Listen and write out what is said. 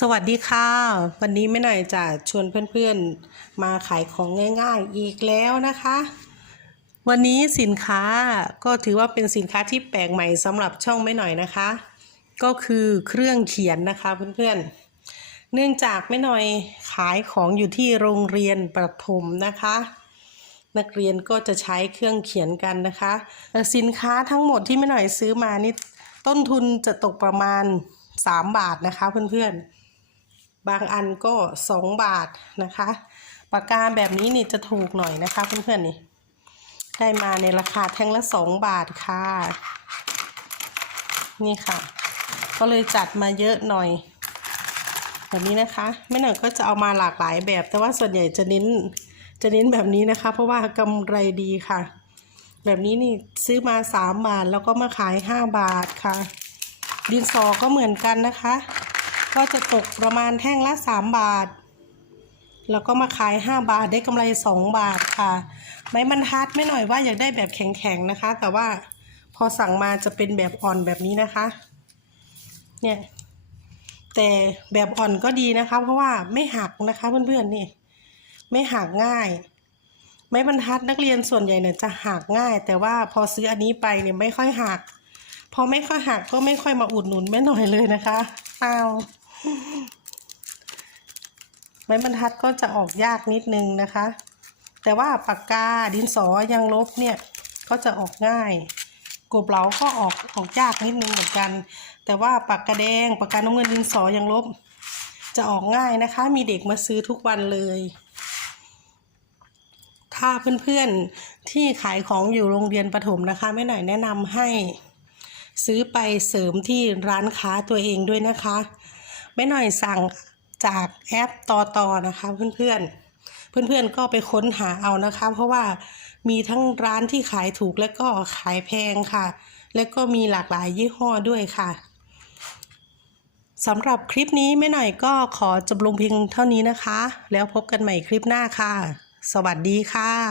สวัสดีค่ะ วันนี้ไม่หน่อยจะชวนเพื่อนๆมาขายของง่ายๆอีกแล้วนะคะ วันนี้สินค้าก็ถือว่าเป็นสินค้าที่แปลกใหม่สำหรับช่องไม่หน่อยนะคะ ก็คือเครื่องเขียนนะคะเพื่อนๆ เนื่องจากไม่หน่อยขายของอยู่ที่โรงเรียนประถมนะคะ นักเรียนก็จะใช้เครื่องเขียนกันนะคะสินค้าทั้งหมดที่ไม่หน่อยซื้อมานี่ต้นทุนจะตกประมาณ3 บาทนะคะเพื่อนๆ บางอันก็ 2 บาทนะคะ ปากกาแบบนี้นี่จะถูกหน่อยนะคะเพื่อนๆนี่ ได้มาในราคาแท่งละ 2 บาทค่ะ นี่ค่ะ ก็เลยจัดมาเยอะหน่อย แบบนี้นะคะไม่หน่อยก็จะเอามาหลากหลายแบบ แต่ว่าส่วนใหญ่จะเน้นจะเน้นแบบนี้นะคะ เพราะว่ากำไรดีค่ะ แบบนี้นี่ซื้อมา 3 บาทแล้วก็มาขาย 5 บาทค่ะ ดินสอก็เหมือนกันนะคะ ก็จะตกประมาณแท่งละ 3 บาท แล้วก็มาขาย 5 บาทได้กำไร 2 บาทค่ะ ไม้บรรทัดไม่หน่อยว่าอยากได้แบบแข็งๆนะคะ แต่ว่าพอสั่งมาจะเป็นแบบอ่อนแบบนี้นะคะ เนี่ยแต่แบบอ่อนก็ดีนะคะ เพราะว่าไม่หักนะคะเพื่อนๆนี่ ไม่หักง่าย ไม้บรรทัดนักเรียนส่วนใหญ่เนี่ยจะหักง่าย แต่ว่าพอซื้ออันนี้ไปเนี่ยไม่ค่อยหัก พอไม่ค่อยหักก็ไม่ค่อยมาอุดหนุนแม่หน่อยเลยนะคะอ้าว ไม้บรรทัดก็จะออกยากนิดนึงนะคะ แต่ว่าปากกาดินสอยังลบเนี่ยก็จะออกง่ายกบเหลาก็ออกออกยากนิดนึงเหมือนกัน แต่ว่าปากกาแดงปากกาน้ำเงินดินสอยังลบ จะออกง่ายนะคะ มีเด็กมาซื้อทุกวันเลย ถ้าเพื่อนๆที่ขายของอยู่โรงเรียนประถมนะคะไม่หน่อยแนะนำให้ ซื้อไปเสริมที่ร้านค้าตัวเองด้วยนะคะ ไม่หน่อยสั่งจากแอปต่อตอนะคะเพื่อนๆ เพื่อนๆก็ไปค้นหาเอานะคะ เพราะว่ามีทั้งร้านที่ขายถูกและก็ขายแพงค่ะ และก็มีหลากหลายยี่ห้อด้วยค่ะสำหรับคลิปนี้ไม่หน่อยก็ขอจบลงเพียงเท่านี้นะคะ แล้วพบกันใหม่คลิปหน้าค่ะ สวัสดีค่ะ